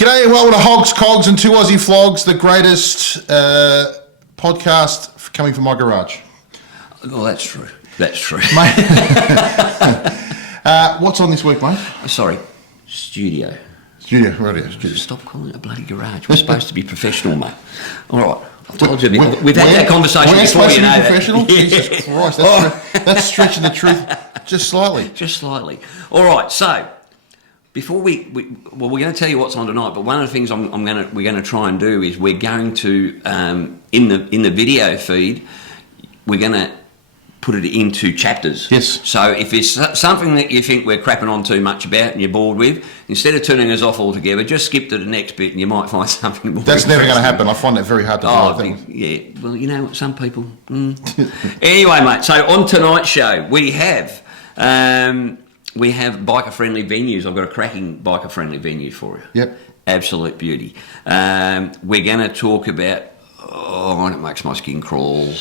G'day and welcome to Hogs, Cogs and Two Aussie Flogs, the greatest podcast coming from my garage. Oh, that's true. That's true. Mate, what's on this week, mate? Sorry, studio. Studio, right here. Stop calling it a bloody garage. We're supposed to be professional, mate. All right. I've told you, we've had that conversation before, supposed you to know be that. professional? Jesus Christ, that's stretching the truth just slightly. Just slightly. All right, so before we're going to tell you what's on tonight, but one of the things we're going to try and do is we're going to in the video feed, we're going to put it into chapters. Yes. So if it's something that you think we're crapping on too much about and you're bored with, instead of turning us off altogether, just skip to the next bit and you might find something more. That's never going to happen. I find that very hard to do. Yeah. Well, you know, some people. Anyway, mate. So on tonight's show, we have biker-friendly venues. I've got a cracking biker-friendly venue for you. Yep. Absolute beauty. We're going to talk about. Oh, it makes my skin crawl.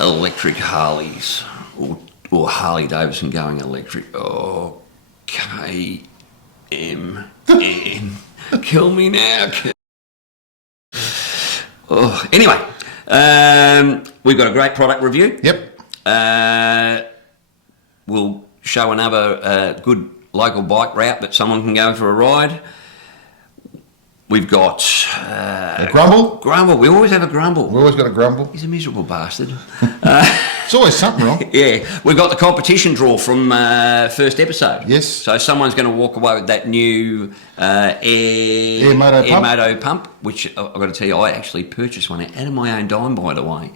Electric Harleys or Harley Davidson going electric. Oh, KMN. Kill me now. Oh, anyway, we've got a great product review. Yep. We'll show another good local bike route that someone can go for a ride. We've got a Grumble. Grumble. We always have a Grumble. We've always got a Grumble. He's a miserable bastard. It's always something wrong. Yeah. We've got the competition draw from first episode. Yes. So someone's going to walk away with that new Air Moto pump, which I've got to tell you, I actually purchased one out of my own dime, by the way.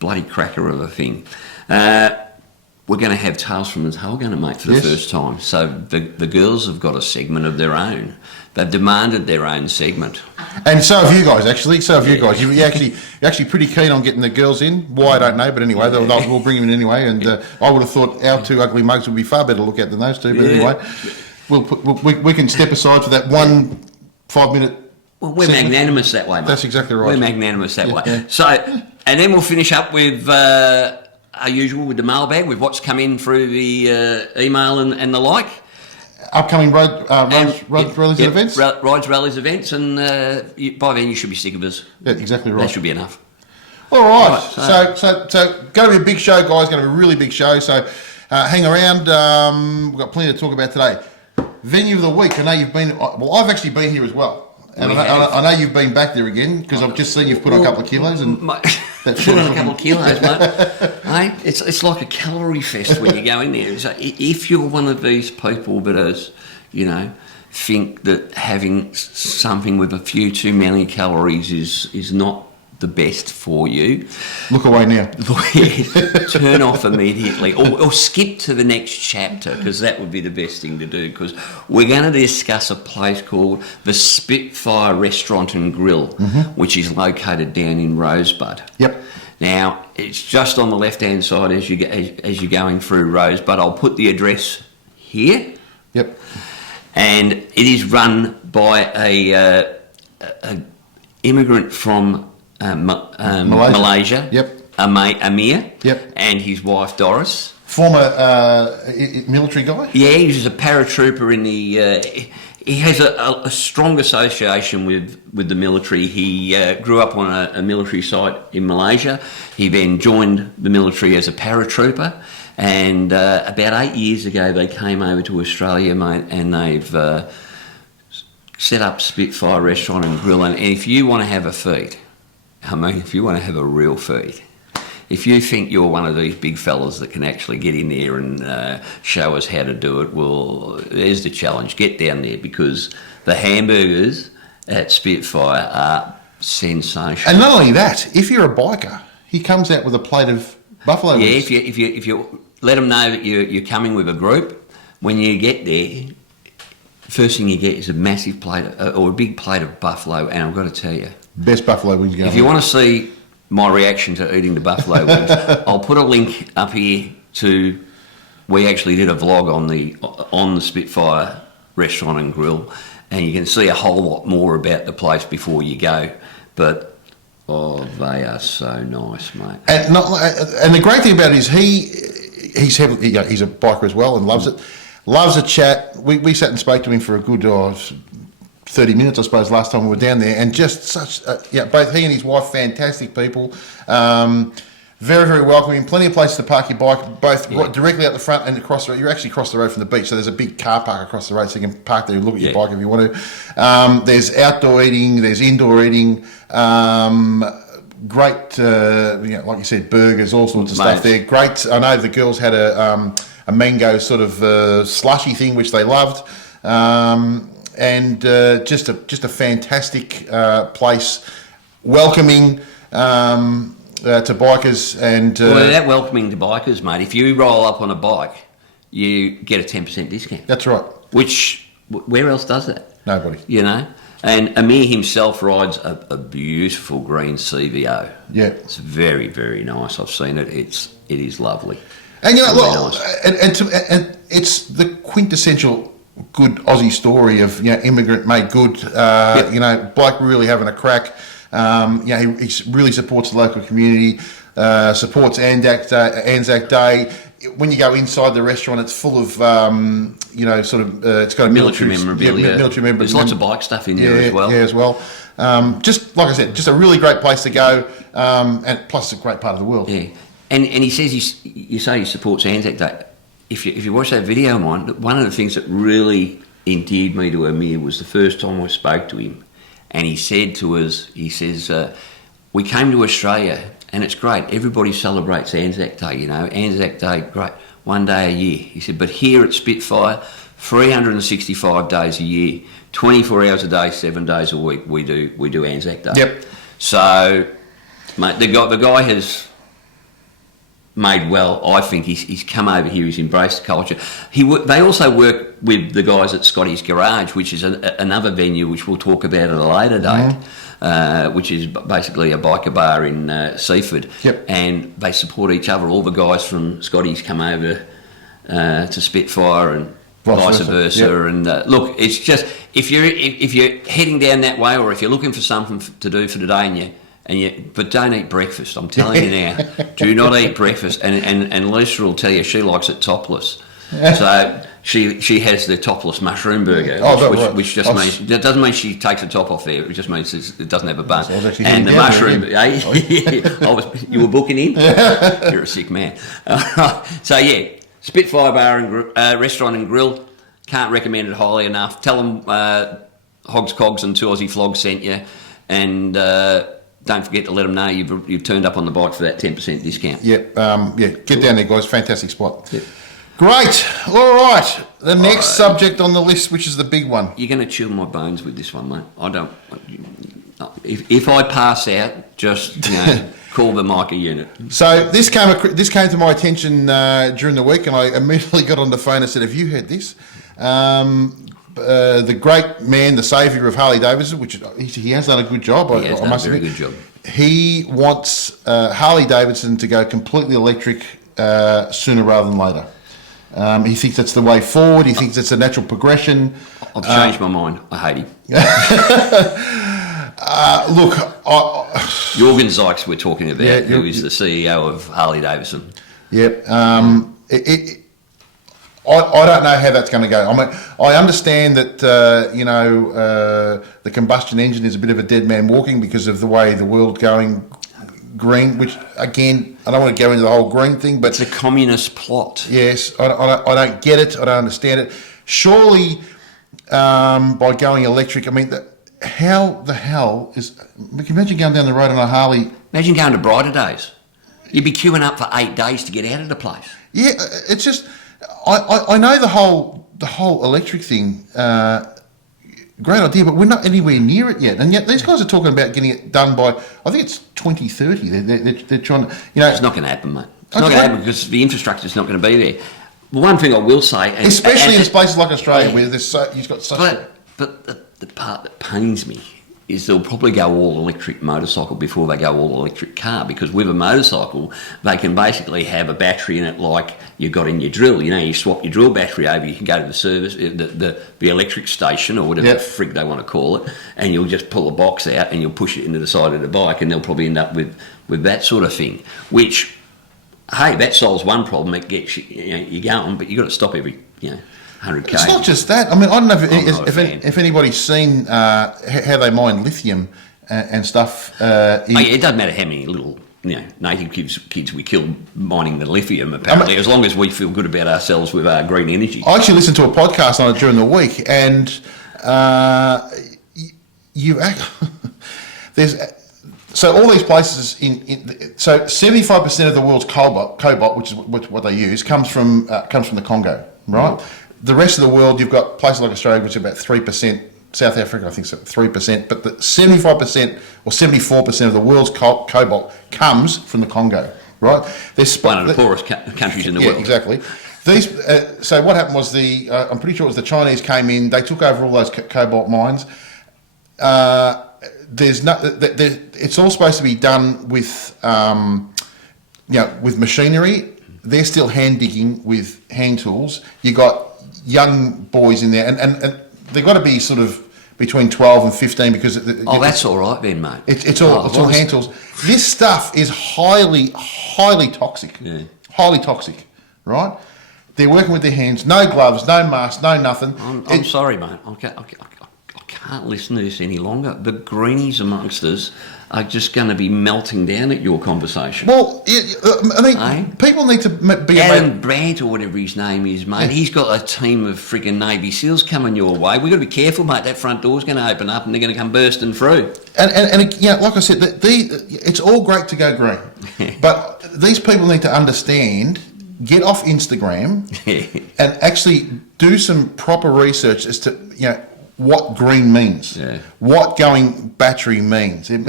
Bloody cracker of a thing. We're going to have Tales from the Tailgunner, mate, for the first time. So the girls have got a segment of their own. They've demanded their own segment. And so have you guys, actually. So have you guys. You're actually pretty keen on getting the girls in. Why, I don't know. But anyway, we'll bring them in anyway. And I would have thought our two ugly mugs would be far better to look at than those two. But anyway, we can step aside for that 1 5-minute Well, we're segment. Magnanimous that way, mate. That's exactly right. We're magnanimous that way. Yeah. So, and then we'll finish up with... our usual with the mailbag, with what's come in through the email and the like. Upcoming rallies and events? Rides, rallies, events, and by then you should be sick of us. Yeah, exactly right. That should be enough. All right. So going to be a big show, guys. Going to be a really big show. So hang around. We've got plenty to talk about today. Venue of the week. I know you've been... Well, I've actually been here as well. And I know you've been back there again because I've just seen you've put on a couple of kilos and put on a couple of kilos, mate. Hey, it's like a calorie fest when you go in there. So if you're one of these people that is, think that having something with a few too many calories is not the best for you, look away now. Turn off immediately, or skip to the next chapter, because that would be the best thing to do. Because we're going to discuss a place called the Spitfire Restaurant and Grill, which is located down in Rosebud. Yep. Now it's just on the left-hand side as you're going through Rosebud. I'll put the address here. Yep. And it is run by a immigrant from Malaysia. Yep. Amir. Yep. And his wife Doris. Former military guy. Yeah, he was a paratrooper in the. He has a strong association with the military. He grew up on a military site in Malaysia. He then joined the military as a paratrooper, and about 8 years ago they came over to Australia, mate, and they've set up Spitfire Restaurant and Grill. And if you want to have a feed. If you want to have a real feed, if you think you're one of these big fellas that can actually get in there and show us how to do it, well, there's the challenge. Get down there, because the hamburgers at Spitfire are sensational. And not only that, if you're a biker, he comes out with a plate of buffalo wings. Yeah, if you let them know that you're coming with a group, when you get there, first thing you get is a massive plate or a big plate of buffalo, and I've got to tell you, best buffalo wings going. If you want to see my reaction to eating the buffalo wings, I'll put a link up here to. We actually did a vlog on the Spitfire Restaurant and Grill, and you can see a whole lot more about the place before you go. But they are so nice, mate. And the great thing about it is he's a biker as well and loves it. Loves a chat. We sat and spoke to him for a good 30 minutes, I suppose, last time we were down there, and just such, both he and his wife, fantastic people. Very, very welcoming. Plenty of places to park your bike, both directly out the front and across the road. You're actually across the road from the beach, so there's a big car park across the road, so you can park there and look at your bike if you want to. There's outdoor eating, there's indoor eating. Great, like you said, burgers, all sorts of stuff there. Great. I know the girls had a mango sort of slushy thing, which they loved. And just a fantastic place, welcoming to bikers. And well, that welcoming to bikers, mate. If you roll up on a bike, you get a 10% discount. That's right. Which, where else does that? Nobody. You know? And Amir himself rides a beautiful green CVO. Yeah. It's very, very nice. I've seen it. It is lovely. And you know, really look, nice. and it's the quintessential good Aussie story of immigrant made good. Bloke really having a crack. He really supports the local community. Supports Anzac Day. When you go inside the restaurant, it's full of it's got a military memorabilia. There's lots of bike stuff in there as well. Yeah, as well. Just like I said, just a really great place to go, and plus it's a great part of the world. Yeah, and he says you say he supports Anzac Day. If you watch that video of mine, one of the things that really endeared me to Amir was the first time I spoke to him, and he said to us, we came to Australia and it's great. Everybody celebrates Anzac Day, Anzac Day, great, one day a year. He said, but here at Spitfire, 365 days a year, 24 hours a day, 7 days a week, we do Anzac Day. Yep. So, mate, the guy has made well. I think he's come over here. He's embraced the culture. They also work with the guys at Scotty's Garage, which is another venue which we'll talk about at a later date, which is basically a biker bar in Seaford. Yep. And they support each other. All the guys from Scotty's come over to Spitfire and vice versa. Yep. And look, it's just if you're heading down that way, or if you're looking for something to do for the day, but don't eat breakfast. I'm telling you now, do not eat breakfast. And Lisa will tell you she likes it topless. So she has the topless mushroom burger, which just means that doesn't mean she takes the top off there. It just means it doesn't have a bun. And the mushroom, you were booking in. You're a sick man. So yeah, Spitfire Bar and Restaurant and Grill. Can't recommend it highly enough. Tell them Hogs, Cogs, and 2 Aussie Flogs sent you, and don't forget to let them know you've turned up on the bike for that 10% discount. Yep. Get down there, guys. Fantastic spot. Yep. Great. All right. The next subject on the list, which is the big one. You're going to chew my bones with this one, mate. I don't. If I pass out, just call the mic a unit. So this came to my attention during the week, and I immediately got on the phone and said, "Have you heard this?" The great man, the saviour of Harley Davidson, which he has done a good job. He has done a very good job. He wants Harley Davidson to go completely electric sooner rather than later. He thinks that's the way forward. He thinks it's a natural progression. I've changed my mind. I hate him. Look, Jochen Zeitz we're talking about, who is the CEO of Harley Davidson. Yep. I don't know how that's going to go. I mean, I understand that the combustion engine is a bit of a dead man walking because of the way the world going green. Which again, I don't want to go into the whole green thing, but it's a communist plot. Yes, I don't get it. I don't understand it. Surely, by going electric, I mean, how the hell is? We can imagine going down the road on a Harley. Imagine going to Brighter Days. You'd be queuing up for 8 days to get out of the place. Yeah, it's just. I know the whole electric thing, great idea, but we're not anywhere near it yet. And yet these guys are talking about getting it done by, I think it's 2030. They're trying to, It's not going to happen, mate. It's not going to happen because the infrastructure's not going to be there. But one thing I will say, especially in places like Australia, where you've got such. But the part that pains me is they'll probably go all electric motorcycle before they go all electric car, because with a motorcycle they can basically have a battery in it like you've got in your drill. You swap your drill battery over, you can go to the service, the electric station or whatever the frig they want to call it, and you'll just pull a box out and you'll push it into the side of the bike, and they'll probably end up with that sort of thing, which, hey, that solves one problem. It gets you going, but you've got to stop every. 100k. It's not just that. I mean, I don't know if anybody's seen how they mine lithium and stuff. It doesn't matter how many little native kids we kill mining the lithium, apparently, as long as we feel good about ourselves with our green energy. I actually listened to a podcast on it during the week, and so all these places so 75% of the world's cobalt, which is what they use, comes from the Congo, right? The rest of the world, you've got places like Australia, which is about 3%. South Africa, I think, is 3%, but the 75% or 74% of the world's cobalt comes from the Congo, right? One of the poorest countries in the world. Exactly. So what happened was I'm pretty sure it was the Chinese came in, they took over all those cobalt mines. It's all supposed to be done with, with machinery. They're still hand digging with hand tools. You got young boys in there, and they've got to be sort of between 12 and 15 because... that's all right then, mate. It's all hand tools. This stuff is highly, highly toxic. Yeah. Highly toxic, right? They're working with their hands, no gloves, no mask, no nothing. I'm sorry, mate. I can't listen to this any longer. The greenies amongst us are just going to be melting down at your conversation. Well, people need to be... Adam Brandt, or whatever his name is, mate, Yeah. He's got a team of friggin' Navy SEALs coming your way. We've got to be careful, mate. That front door's going to open up and they're going to come bursting through. And like I said, it's all great to go green. But these people need to understand, get off Instagram and actually do some proper research as to, what green means, what going battery means. If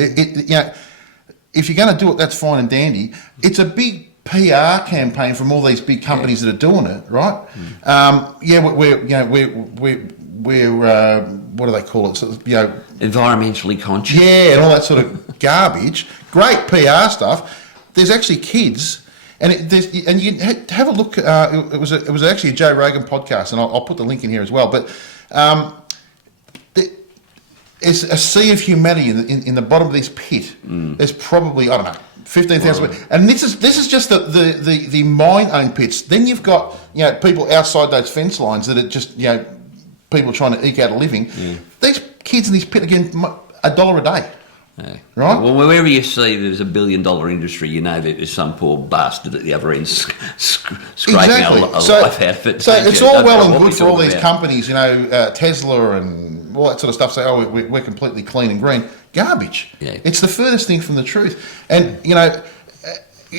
you're going to do it, that's fine and dandy. It's a big PR campaign from all these big companies that are doing it, right? We're what do they call it? So, environmentally conscious. Yeah, and all that sort of garbage. Great PR stuff. There's actually kids. And you have a look. It was actually a Joe Rogan podcast, and I'll put the link in here as well. But it's a sea of humanity in the bottom of this pit. There's probably 15,000. And this is just the mine-owned pits. Then you've got people outside those fence lines that are just people trying to eke out a living. These kids in this pit are getting $1 a day. Yeah. Right? Well, wherever you see there's $1 billion industry, you know that there's some poor bastard at the other end scraping a life out of it. So it's all well and good for all these companies, Tesla and all that sort of stuff, say, we're completely clean and green. Garbage. Yeah. It's the furthest thing from the truth. And,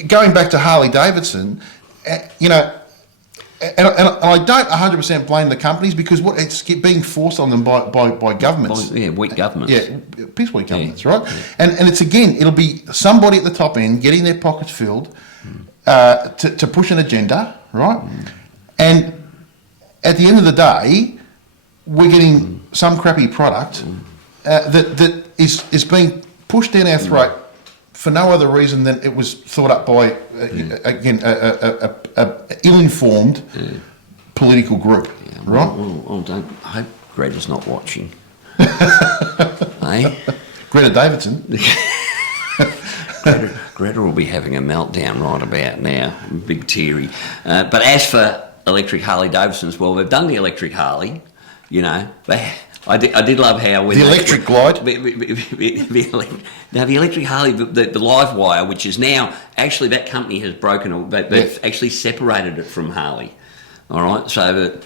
going back to Harley Davidson, and I don't 100% blame the companies because it's being forced on them by governments. Weak governments. Yeah, piss weak governments, right? Yeah. And it's it'll be somebody at the top end getting their pockets filled to push an agenda, right? And at the end of the day, we're getting some crappy product that is being pushed down our throat for no other reason than it was thought up by, again, a ill-informed political group, right? I hope Greta's not watching. Greta Davidson. Greta will be having a meltdown right about now, big teary. But as for electric Harley Davidsons, well, they've done the electric Harley, I did love how when the electric glide. Now the electric Harley, the live wire, which is now actually that company has broken. They've actually separated it from Harley. All right, so that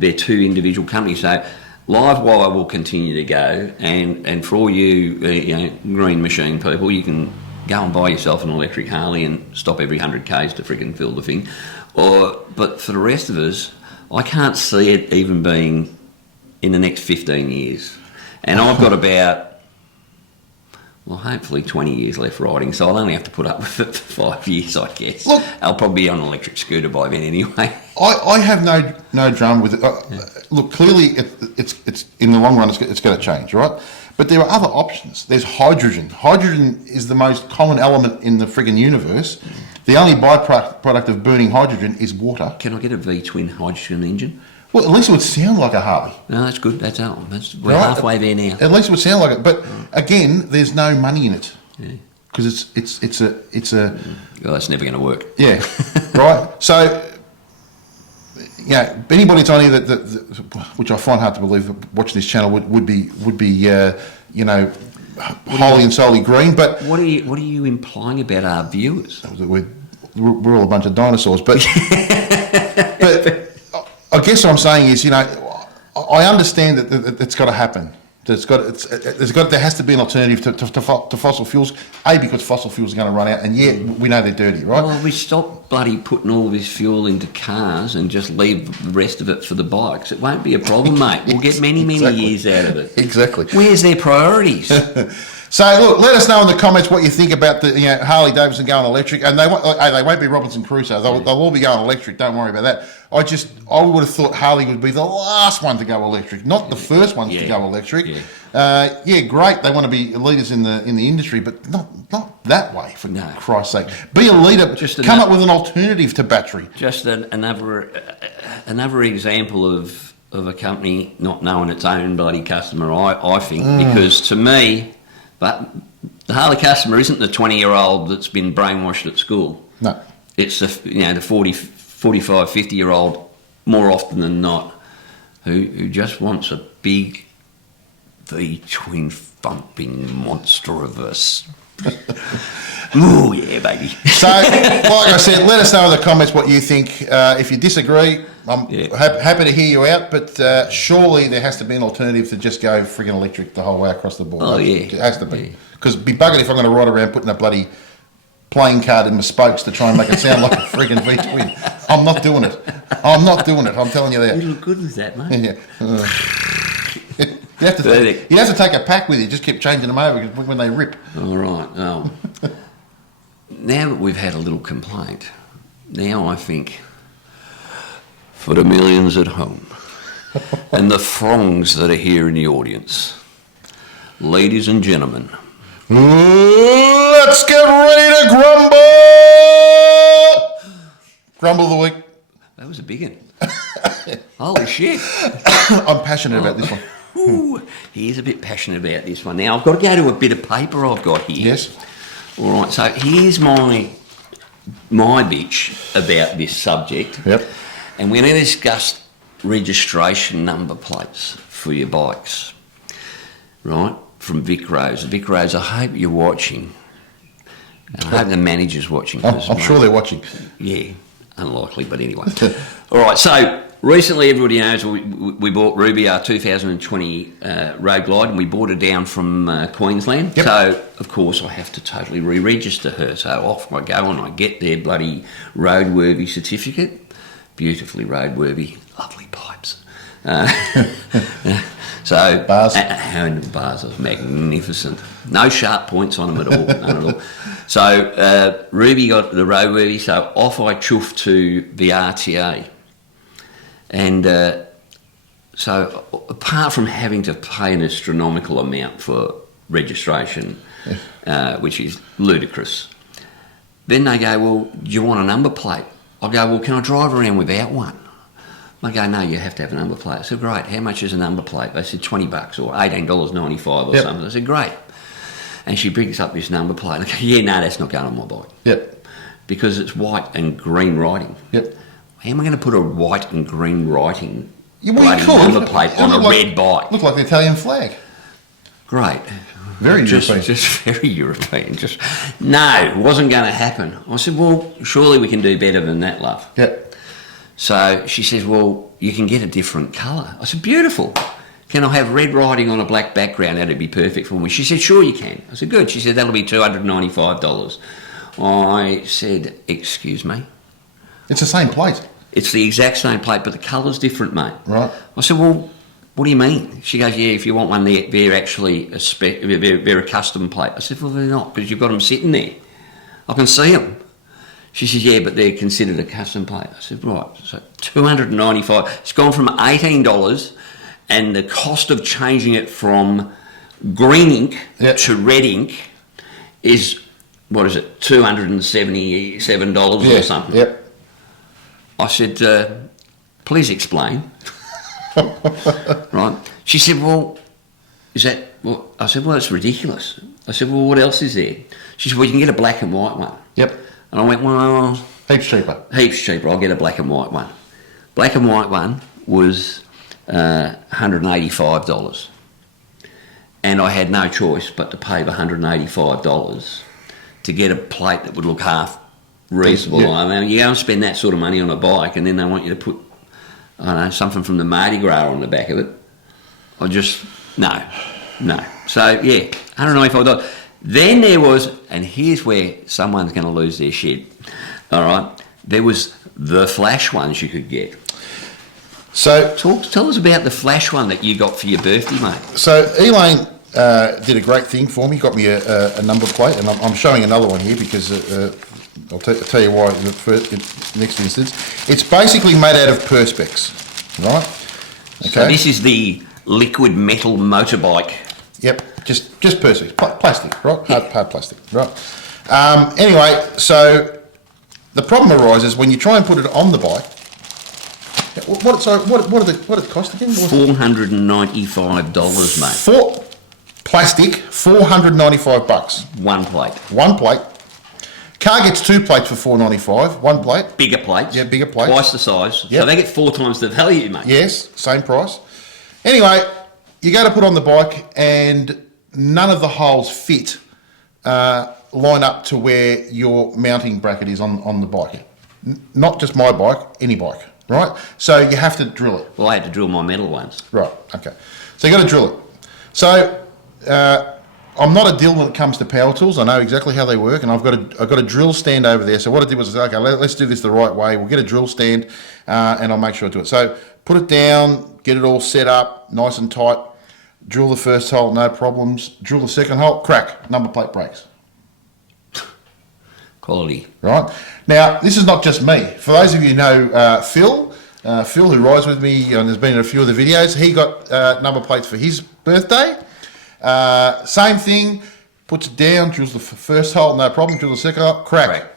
they're two individual companies. So live wire will continue to go, and for all you green machine people, you can go and buy yourself an electric Harley and stop every 100 k's to freaking fill the thing. But for the rest of us, I can't see it even being in the next 15 years. And I've got about, hopefully 20 years left riding, so I'll only have to put up with it for 5 years, I guess. Look, I'll probably be on an electric scooter by then anyway. I have no drum with it. Look, clearly it's in the long run it's going to change, right? But there are other options. There's hydrogen. Hydrogen is the most common element in the friggin' universe. The only byproduct of burning hydrogen is water. Can I get a V-twin hydrogen engine? Well, at least it would sound like a Harley. No, that's good. We're halfway there now. At least it would sound like it. But again, there's no money in it because it's a. Oh, it's never going to work. Yeah, right. So anybody that's on here that which I find hard to believe watching this channel would be wholly and solely green. But what are you implying about our viewers? We're all a bunch of dinosaurs, but but I guess what I'm saying is, I understand that it's got to happen. There has to be an alternative to fossil fuels. Because fossil fuels are going to run out, and we know they're dirty, right? Well, we stop bloody putting all this fuel into cars and just leave the rest of it for the bikes. It won't be a problem, mate. We'll get many years out of it. Exactly. Where's their priorities? So look, let us know in the comments what you think about the Harley Davidson going electric, and they won't be Robinson Crusoe. They'll all be going electric. Don't worry about that. I would have thought Harley would be the last one to go electric, not the first ones to go electric. Great. They want to be leaders in the industry, but not that way. For Christ's sake, be a leader. Come up with an alternative to battery. Just another example of a company not knowing its own bloody customer. I think because to me. But the Harley customer isn't the 20-year-old that's been brainwashed at school. No. It's the 40, 45, 50-year-old more often than not who just wants a big V-twin thumping monster of us. Ooh, yeah, baby. So, like I said, let us know in the comments what you think. If you disagree, I'm happy to hear you out, but surely there has to be an alternative to just go frigging electric the whole way across the board. Oh, yeah. It has to be. Because it'd be buggered if I'm going to ride around putting a bloody playing card in my spokes to try and make it sound like a frigging V-twin. I'm not doing it. I'm telling you that. You look good with that, mate. Yeah. You have to take a pack with you. Just keep changing them over when they rip. All right. Oh. Now that we've had a little complaint, now I think for the millions at home and the throngs that are here in the audience, ladies and gentlemen, let's get ready to grumble. Grumble of the week. That was a big one. Holy shit. I'm passionate about this one. Ooh, he is a bit passionate about this one. Now, I've got to go to a bit of paper I've got here. Yes. All right, so here's my bitch about this subject. Yep. And we're going to discuss registration number plates for your bikes, right, from Vic Roads. Vic Roads, I hope you're watching. And I hope the manager's watching. I'm sure they're watching. Yeah, unlikely, but anyway. All right, so recently everybody knows we bought Ruby, our 2020 Road Glide, and we bought her down from Queensland. Yep. So, of course, I have to totally re-register her. So off I go and I get their bloody roadworthy certificate. Beautifully roadworthy, lovely pipes. So, bars. And the bars are magnificent. No sharp points on them at all, none at all. So, Ruby got the roadworthy, so off I chuffed to the RTA. And so, apart from having to pay an astronomical amount for registration, which is ludicrous, then they go, well, do you want a number plate? I go, well, can I drive around without one? They go, no, you have to have a number plate. I said, great, how much is a number plate? They said $20 or $18.95 or something. I said, great. And she brings up this number plate. I go, yeah, no, that's not going on my bike. Yep. Because it's white and green writing. Yep. How am I going to put a white and green writing number plate on a red bike? Look like the Italian flag. Great. Very European. Just very European. No, it wasn't going to happen. I said, well, surely we can do better than that, love. Yep. So she says, well, you can get a different colour. I said, beautiful. Can I have red writing on a black background? That'd be perfect for me. She said, sure you can. I said, good. She said, that'll be $295. I said, excuse me? It's the same plate. It's the exact same plate, but the colour's different, mate. Right. I said, well, what do you mean? She goes, yeah, if you want one, they're actually they're a custom plate. I said, well, they're not, because you've got them sitting there. I can see them. She says, yeah, but they're considered a custom plate. I said, right, so $295. It's gone from $18, and the cost of changing it from green ink to red ink is, what is it, $277 or something. Yep. I said, please explain. Right. She said, well, is that... Well, I said, well, it's ridiculous. I said, well, what else is there? She said, well, you can get a black and white one. Yep. And I went, well... Heaps cheaper. Heaps cheaper. I'll get a black and white one. black and white one was $185. And I had no choice but to pay the $185 to get a plate that would look half reasonable. Yeah. I mean, you go and spend that sort of money on a bike, and then they want you to put, I don't know, something from the Mardi Gras on the back of it. I just, no. So, yeah, $195. Then there was, and here's where someone's going to lose their shit, all right? There was the flash ones you could get. So Tell us about the flash one that you got for your birthday, mate. So Elaine did a great thing for me, got me a number plate, and I'm showing another one here because I'll tell you why in the next instance. It's basically made out of Perspex, right? Okay. So this is the liquid metal motorbike. Yep, just Perspex, plastic, right? Hard plastic, right? Anyway, so the problem arises when you try and put it on the bike. What did it cost again? $495, mate. Plastic, $495. One plate. One plate. Car gets 2 plates for $495. One plate. Bigger plates. Yeah, bigger plates. Twice the size. Yep. So they get 4 times the value, mate. Yes, same price. Anyway, you go to put on the bike and none of the holes fit, line up to where your mounting bracket is on the bike. Not just my bike, any bike, right? So you have to drill it. Well, I had to drill my metal ones. Right, okay. So you got to drill it. So I'm not a dill when it comes to power tools. I know exactly how they work, and I've got a drill stand over there. So what I did was I said, okay, let's do this the right way. We'll get a drill stand, and I'll make sure I do it. So put it down, get it all set up, nice and tight. Drill the first hole, no problems. Drill the second hole, crack, number plate breaks. Quality. Right? Now, this is not just me. For those of you who know Phil, who rides with me, and there's been in a few of the videos, he got number plates for his birthday. Same thing, puts it down, drills the first hole, no problem, drills the second hole, crack.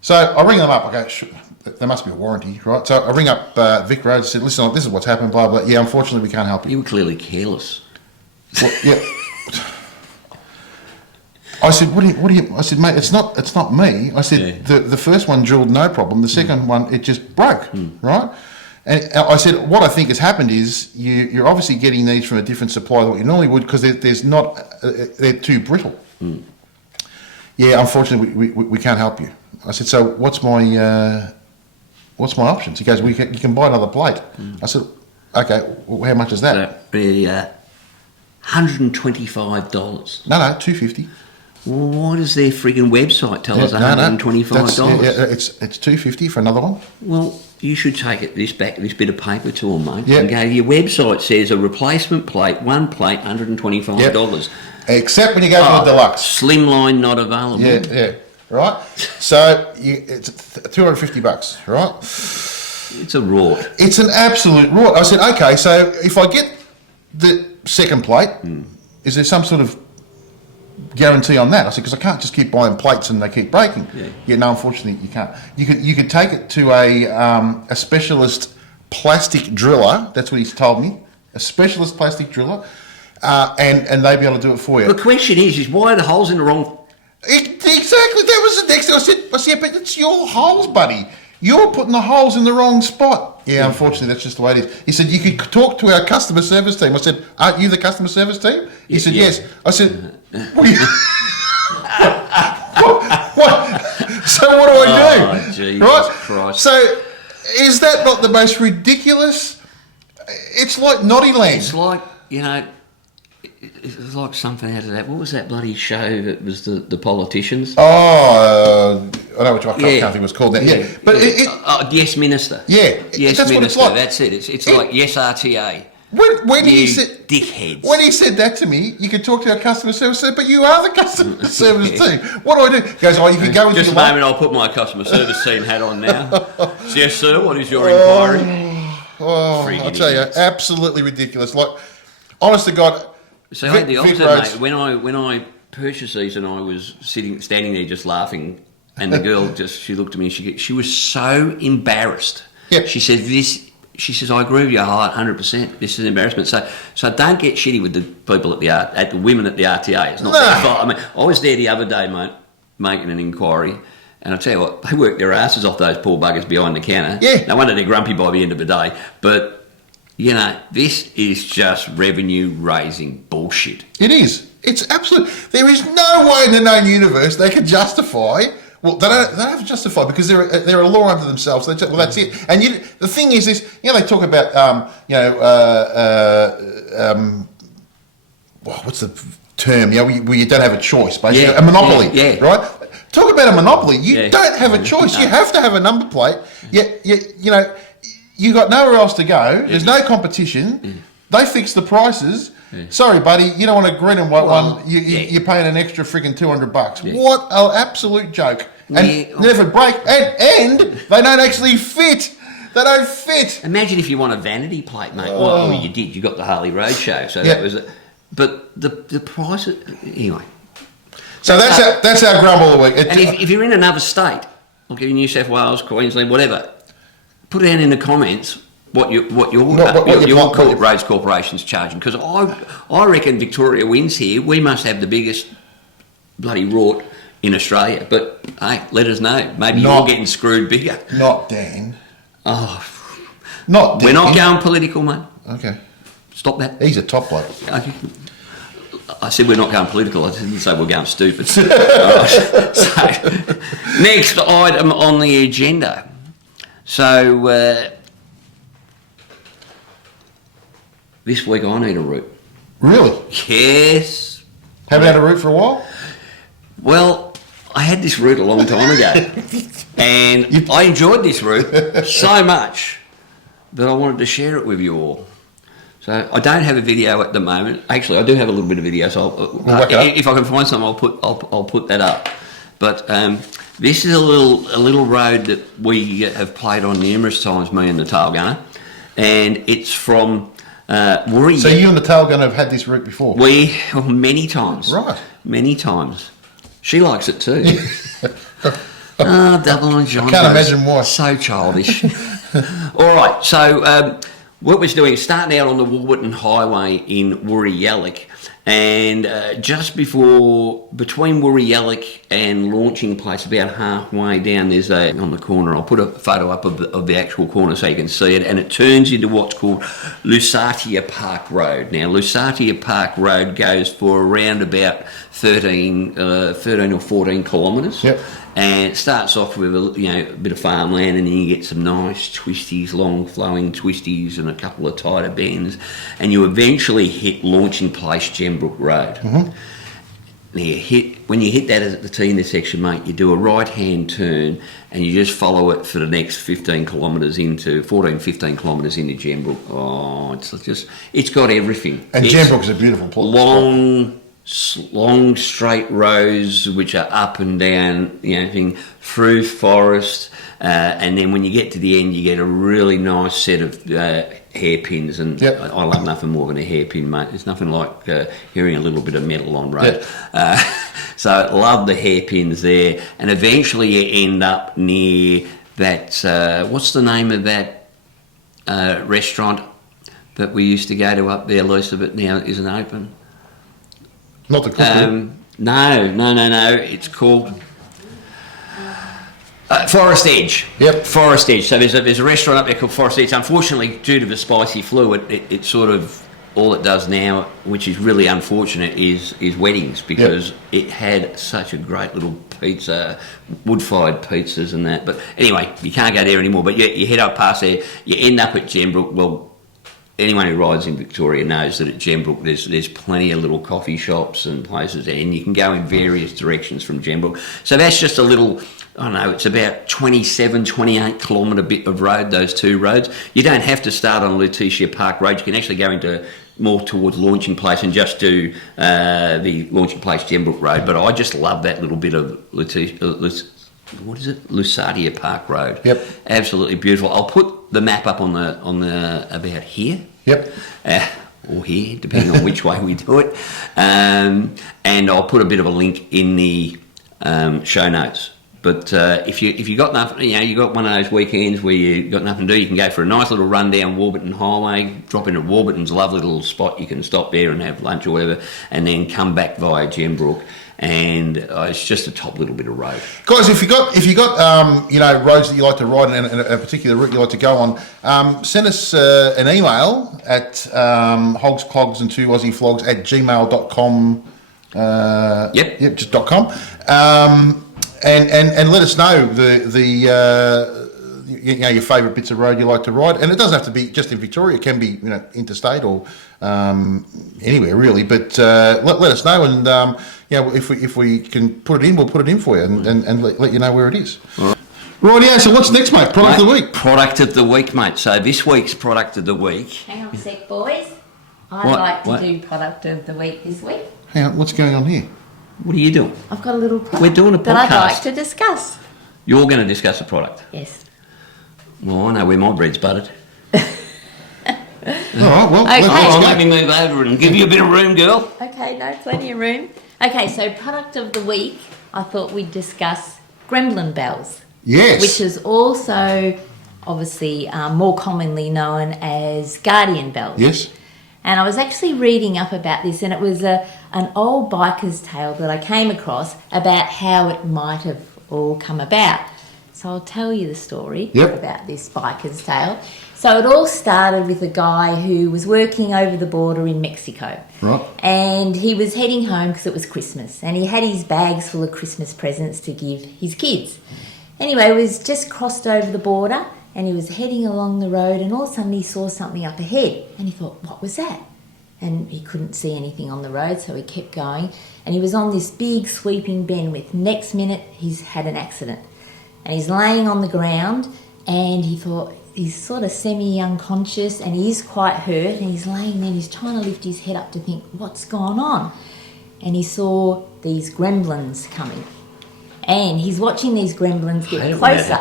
So I ring them up, I go, there must be a warranty, right? So I ring up Vic Roads and said, listen, this is what's happened, blah, blah. Yeah, unfortunately, we can't help you. You were clearly careless. Well, yeah. I said, what do you? I said, mate, it's not me. I said, the first one drilled no problem. The second one, it just broke, right? And I said, what I think has happened is you're obviously getting these from a different supplier than what you normally would because they're too brittle. Yeah, unfortunately, we can't help you. I said, so what's my options? He goes, you can buy another plate. I said, okay, well, how much is that? So, $125. No, $250. Well, why does their frigging website tell us $125? It's $250 for another one. Well, you should take this bit of paper to them, mate. Yep. And go, your website says a replacement plate, one plate, $125. Yep. Except when you go for the deluxe. Slimline not available. Yeah. Right? So it's $250, right? It's a rort. It's an absolute rort. I said, okay, so if I get the second plate, is there some sort of guarantee on that? I said, because I can't just keep buying plates and they keep breaking. Yeah, no, unfortunately you can't. You could take it to a specialist plastic driller. That's what he's told me. A specialist plastic driller, and they'd be able to do it for you. The question is why are the holes in the wrong? Exactly. That was the next thing I said, but it's your holes, buddy. You're putting the holes in the wrong spot. Yeah, unfortunately, that's just the way it is. He said, you could talk to our customer service team. I said, aren't you the customer service team? He said, yes. I said, what? So what do I do? Oh, Jesus right? Christ. So is that not the most ridiculous? It's like Noddyland. It's like, it was like something out of that. What was that bloody show that was the politicians? Oh, I know which one. I can't think what it was called now. Yeah. But Yes Minister. Yeah. Yes that's Minister. What it's like. That's it. It's like Yes RTA. When he said dickheads. When he said that to me, you could talk to our customer service team, but you are the customer service team. What do I do? He goes, you can go into just a moment. I'll put my customer service team hat on now. Yes, sir. What is your inquiry? I'll tell you, absolutely ridiculous. Like, honest to God. So I had the opposite, mate. When I purchased these and I was standing there just laughing, and the girl she looked at me and she was so embarrassed. Yep. She said, I agree with you 100%. This is an embarrassment. So don't get shitty with the people at the women at the RTA. It's not their fault. I mean, I was there the other day, mate, making an inquiry, And I tell you what, they work their asses off, those poor buggers behind the counter. Yeah. No wonder they're grumpy by the end of the day. But, you know, this is just revenue-raising bullshit. It is. It's absolute. There is no way in the known universe they can justify. Well, they don't have to justify because they're a law unto themselves. Well, that's it. And the thing is, they talk about what's the term? Where you don't have a choice, basically a monopoly, right? Talk about a monopoly. You don't have a choice. No. You have to have a number plate. You got nowhere else to go. There's no competition. They fix the prices. Sorry, buddy, you don't want a green and white one. You're paying an extra freaking $200. Yeah. What an absolute joke! And never break. And they don't actually fit. They don't fit. Imagine if you want a vanity plate, mate. Well, you did. You got the Harley Road show, so that was it. But the price, anyway. So that's our grumble of the week. And if you're in another state, like in New South Wales, Queensland, whatever, put it down in the comments what your roads corporation's charging, because I reckon Victoria wins here. We must have the biggest bloody rort in Australia. But hey, let us know. Maybe you're getting screwed bigger. Not Dan. Oh, not Dan. We're not going political, mate. Okay. Stop that. He's a top bloke. Okay. I said we're not going political. I didn't say we're going stupid. So, next item on the agenda. So this week I need a route. Really? Yes. Haven't had a route for a while? Well, I had this route a long time ago. And I enjoyed this route so much that I wanted to share it with you all. So I don't have a video at the moment. Actually, I do have a little bit of video, so if I can find some, I'll put that up. But this is a little road that we have played on numerous times, me and the tail gunner, and it's from Woori. So you and the tail gunner have had this route before? Many times. Right. Many times. She likes it too. Double and John. I can't imagine why. So childish. All right, so what we're doing is starting out on the Warburton Highway in Woori, and just between Woori and Launching Place, about halfway down, there's on the corner. I'll put a photo up of the actual corner so you can see it, and it turns into what's called Lusatia Park Road. Now, Lusatia Park Road goes for around about 13 or 14 kilometres. Yep. And it starts off with a bit of farmland, and then you get some nice twisties, long flowing twisties, and a couple of tighter bends, and you eventually hit Launching Place, Gembrook Road. Mm-hmm. When you hit that at the T intersection, mate, you do a right-hand turn, and you just follow it for the next 15 kilometres into Gembrook. Oh, it's got everything. And Gembrook's a beautiful place. Long straight rows which are up and down, through forest, and then when you get to the end, you get a really nice set of hairpins, and yep. I love nothing more than a hairpin, mate. There's nothing like hearing a little bit of metal on road. Yep. So I love the hairpins there, and eventually you end up near that. What's the name of that restaurant that we used to go to up there, Lisa, but now isn't open? Not the cookbook. No. It's called Forest Edge. Yep. Forest Edge. So there's a restaurant up there called Forest Edge. Unfortunately, due to the spicy fluid, it sort of all it does now, which is really unfortunate, is weddings, because it had such a great little pizza, wood-fired pizzas and that. But anyway, you can't go there anymore. But you head up past there, you end up at Gembrook. Well, anyone who rides in Victoria knows that at Gembrook there's plenty of little coffee shops and places there, and you can go in various directions from Gembrook. So that's just a little, I don't know, it's about 27, 28 kilometre bit of road, those two roads. You don't have to start on Lusatia Park Road. You can actually go into more towards Launching Place and just do the Launching Place Gembrook Road. But I just love that little bit of Lusatia Park Road. Yep. Absolutely beautiful. I'll put the map up on the about here. Yep. Or here, depending on which way we do it. And I'll put a bit of a link in the show notes. But if you got nothing, you got one of those weekends where you got nothing to do, you can go for a nice little run down Warburton Highway, drop into Warburton's lovely little spot. You can stop there and have lunch or whatever, and then come back via Gembrook. and it's just a top little bit of road. Guys, if you got roads that you like to ride and a particular route you like to go on, send us an email at Hogs, Cogs and 2 Aussie Flogs at gmail.com. Just .com. And let us know your favourite bits of road you like to ride, and it doesn't have to be just in Victoria. It can be interstate or anywhere really. But let us know, and if we can put it in, we'll put it in for you, and let you know where it is. All right. Rightio. So what's next, mate? Product of the week. Product of the week, mate. So this week's product of the week. Hang on a sec, boys. I'd like to do product of the week this week. Hang on. What's going on here? What are you doing? I've got a little product We're doing a podcast. that I'd like to discuss. You're going to discuss a product. Yes. Well, I know where my bread's buttered. All right, well, Okay. Let me move over and give you a bit of room, girl. Okay, no, plenty of room. Okay, so product of the week, I thought we'd discuss Gremlin bells. Yes. Which is also, obviously, more commonly known as guardian bells. Yes. And I was actually reading up about this, and it was an old biker's tale that I came across about how it might have all come about. So I'll tell you the story about this biker's tale. So it all started with a guy who was working over the border in Mexico. Right. And he was heading home because it was Christmas, and he had his bags full of Christmas presents to give his kids. Anyway, he was just crossed over the border, and he was heading along the road, and all of a sudden he saw something up ahead, and he thought, what was that? And he couldn't see anything on the road, so he kept going, and he was on this big sweeping bend with next minute he's had an accident. And he's laying on the ground, and he thought he's sort of semi-unconscious, and he is quite hurt, and he's laying there and he's trying to lift his head up to think, what's gone on? And he saw these gremlins coming. And he's watching these gremlins get closer.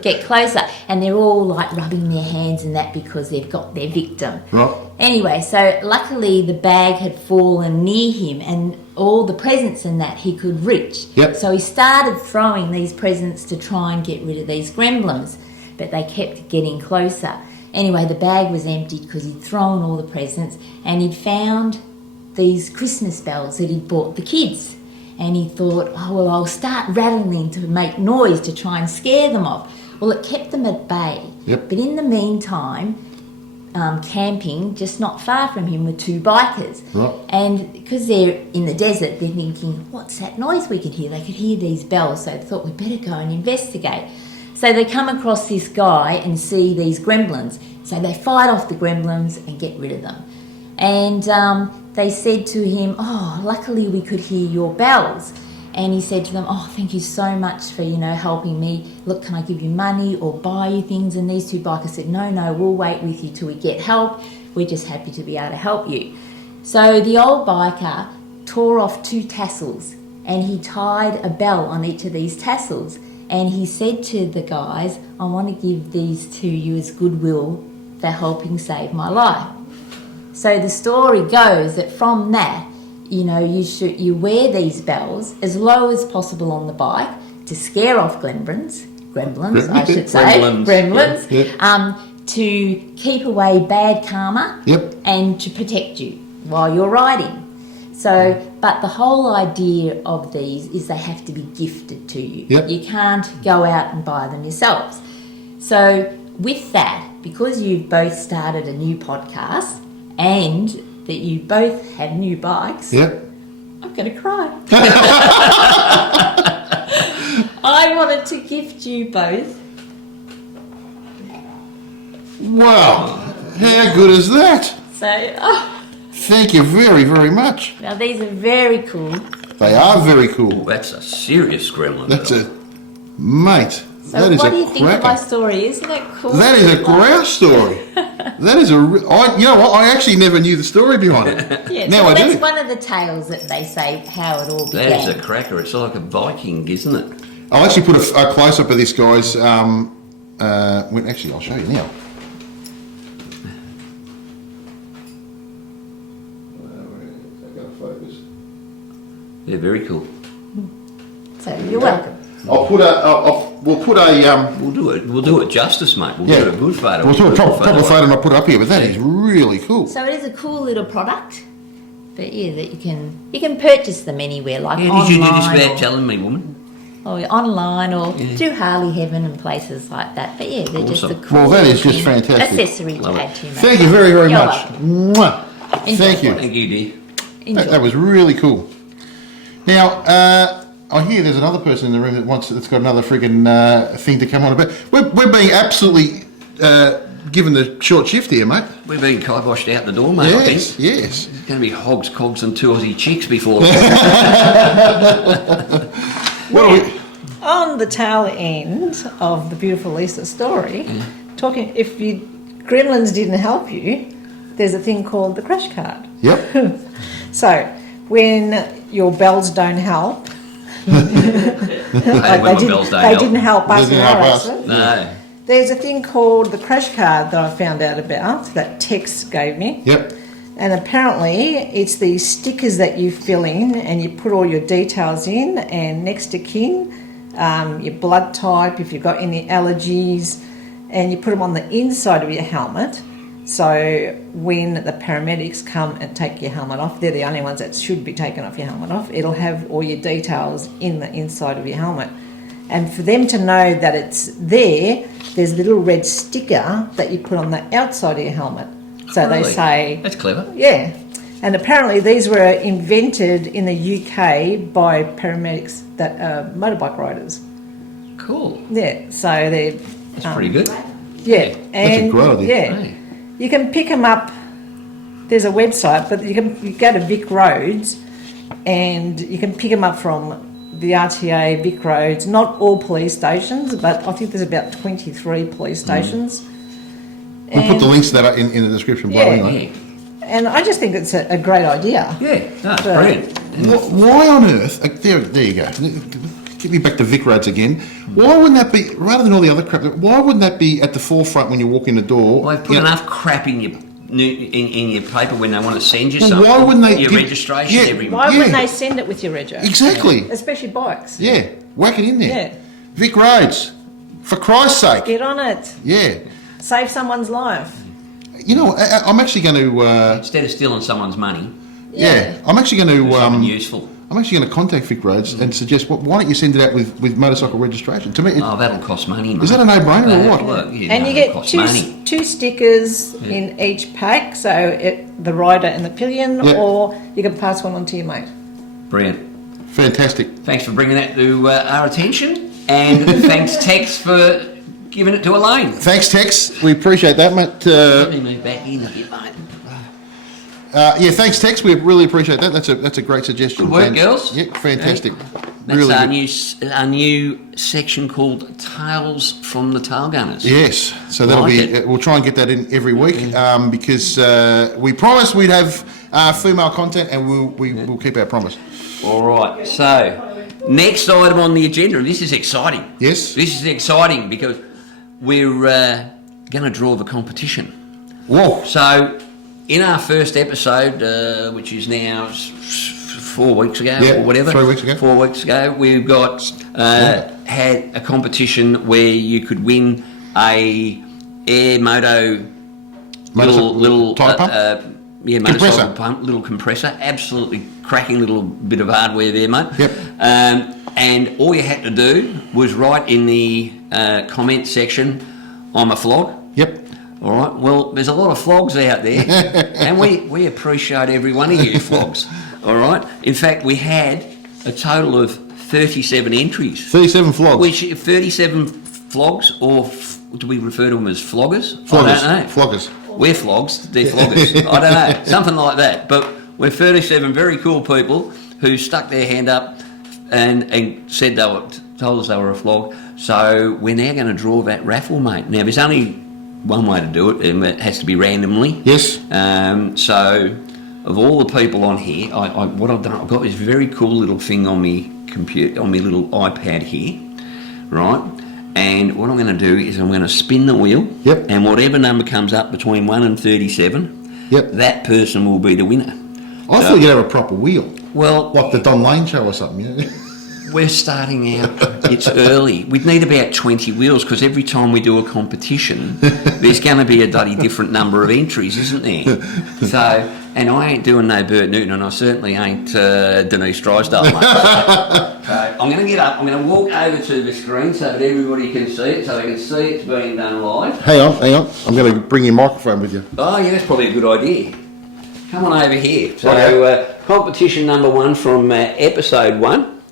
Get closer. And they're all like rubbing their hands and that because they've got their victim. Right. Anyway, so luckily the bag had fallen near him and all the presents and that he could reach. Yep. So he started throwing these presents to try and get rid of these gremlins, but they kept getting closer. Anyway, the bag was emptied because he'd thrown all the presents, and he'd found these Christmas bells that he'd bought the kids. And he thought, oh, well, I'll start rattling to make noise to try and scare them off. Well, it kept them at bay. Yep. But in the meantime, camping just not far from him were two bikers. Right. And because they're in the desert, they're thinking, what's that noise we could hear? They could hear these bells, so they thought we'd better go and investigate. So they come across this guy and see these gremlins. So they fight off the gremlins and get rid of them. And they said to him, oh, luckily we could hear your bells. And he said to them, oh, thank you so much for, helping me. Look, can I give you money or buy you things? And these two bikers said, no, we'll wait with you till we get help. We're just happy to be able to help you. So the old biker tore off two tassels and he tied a bell on each of these tassels. And he said to the guys, I want to give these to you as goodwill for helping save my life. So the story goes that from that, you wear these bells as low as possible on the bike to scare off gremlins, I should say, gremlins, to keep away bad karma, and to protect you while you're riding. So, but the whole idea of these is they have to be gifted to you. You can't go out and buy them yourselves. So with that, because you've both started a new podcast and that you both have new bikes, I'm going to cry. I wanted to gift you both. Wow, how good is that? So, thank you very, very much. Now these are very cool. They are very cool. Ooh, that's a serious gremlin. That's mate. So that is what do you a think of cracker. my story? Isn't it cool? That is a grouse story. That is you know what? I actually never knew the story behind it. Yeah, now so I that's do. one of the tales that they say how it all began. That is a cracker. It's like a Viking, isn't it? I'll actually put a close up of this, guys. Actually, I'll show you now. They're very cool. So you're welcome. We'll do it justice, mate. We'll do it a good photo. We'll do a proper photo and I'll put it up here. But that is really cool. So it is a cool little product. But yeah, that you can purchase them anywhere, like How online. did you do this without or, telling me, woman? or online or through Harley Heaven and places like that. But yeah, they're just a Awesome. cool Well, that is just looking fantastic. accessory to add to your Thank you makeup. very, very You're much. welcome. Mwah. Enjoy. Thank you. Thank you, dear. Enjoy. That was really cool. Now, I hear there's another person in the room that's got another friggin' thing to come on about. We're being absolutely given the short shift here, mate. We've been kiboshed out the door, mate, I think. Yes. It's going to be Hogs, Cogs and 2 Aussie chicks before. What are we? On the tail end of the beautiful Lisa story, talking if Gremlins didn't help you, there's a thing called the crash card. Yep. So when your bells don't help, They didn't help us Didn't in help our us. accident. No. There's a thing called the crash card that I found out about that Tex gave me. Yep. And apparently it's these stickers that you fill in and you put all your details in, and next to kin, your blood type, if you've got any allergies, and you put them on the inside of your helmet. So when the paramedics come and take your helmet off, they're the only ones that should be taking off your helmet off. It'll have all your details in the inside of your helmet. And for them to know that it's there's a little red sticker that you put on the outside of your helmet. So Really? they say, That's clever. yeah. And apparently these were invented in the UK by paramedics that are motorbike riders. Cool. Yeah, so they're... That's pretty good. Yeah. And, great idea. Yeah. Hey. You can pick them up. There's a website, but you go to Vic Roads and you can pick them up from the RTA, Vic Roads, not all police stations, but I think there's about 23 police stations. We'll put the links to that in the description below. Yeah. Anyway. Yeah. And I just think it's a great idea. Yeah. No, it's So- brilliant. Why on earth? There you go. Get me back to Vic Roads again. Why wouldn't that be, rather than all the other crap, why wouldn't that be at the forefront when you walk in the door? Well, they've put enough crap in your in your paper when they want to send you Well, something. why wouldn't they Your give- registration yeah, every Why month. wouldn't they send it with your rego? Exactly. Especially bikes. Yeah. Whack it in there. Yeah. Vic Roads. For Christ's sake. Get on it. Yeah. Save someone's life. You know, I'm actually going to. Instead of stealing someone's money, Yeah. I'm actually going do something to. useful. I'm actually going to contact Vic Roads and suggest, why don't you send it out with motorcycle registration? To me, Oh, that'll cost money, mate. is that a no-brainer or what? Look, yeah, And no, you it'll get cost two money. two stickers in each pack, so the rider and the pillion, Yeah. or you can pass one on to your mate. Brilliant. Fantastic. Thanks for bringing that to our attention, and thanks Tex for giving it to Elaine. Thanks, Tex. We appreciate that, mate. Let me move back in a bit, mate. Yeah, thanks, Tex. We really appreciate that. That's a great suggestion. Good work, girls. Yeah, fantastic. That's Really our good. our new section called Tales from the Tail Gunners. Yes, so that'll Like be. it. We'll try and get that in every week because we promised we'd have female content, and we'll keep our promise. All right. So, next item on the agenda. This is exciting. Yes. This is exciting because we're going to draw the competition. Whoa. So, in our first episode, which is now 4 weeks ago Yeah, or whatever, 3 weeks ago. 4 weeks ago, we've got had a competition where you could win a air moto little tyre pump? motorcycle Compressor. pump, little compressor, absolutely cracking little bit of hardware there, mate. Yep. And all you had to do was write in the comment section, "I'm a flog." Yep. All right. Well, there's a lot of flogs out there, and we appreciate every one of you flogs. All right. In fact, we had a total of 37 entries, 37 flogs. which 37 flogs, or do we refer to them as floggers? Floggers. I don't know. Floggers. We're flogs. They're floggers. I don't know. Something like that. But we're 37 very cool people who stuck their hand up and said told us they were a flog. So we're now going to draw that raffle, mate. Now, there's only one way to do it, and it has to be randomly. Yes. So, of all the people on here, what I've done, I've got this very cool little thing on my computer, on my little iPad here, right? And what I'm going to do is I'm going to spin the wheel, Yep. and whatever number comes up between 1 and 37, Yep. that person will be the winner. I thought you'd have a proper wheel, Well, like the Don Lane show or something. You know? we're starting out. It's early. We'd need about 20 wheels because every time we do a competition, there's going to be a bloody different number of entries, isn't there? So And I ain't doing no Bert Newton, and I certainly ain't Denise Drysdale, mate. So I'm going to get up. I'm going to walk over to the screen so that everybody can see it, so they can see it's being done live. Hang on. I'm going to bring your microphone with you. Oh, yeah, that's probably a good idea. Come on over here. So, competition number 1 from episode 1.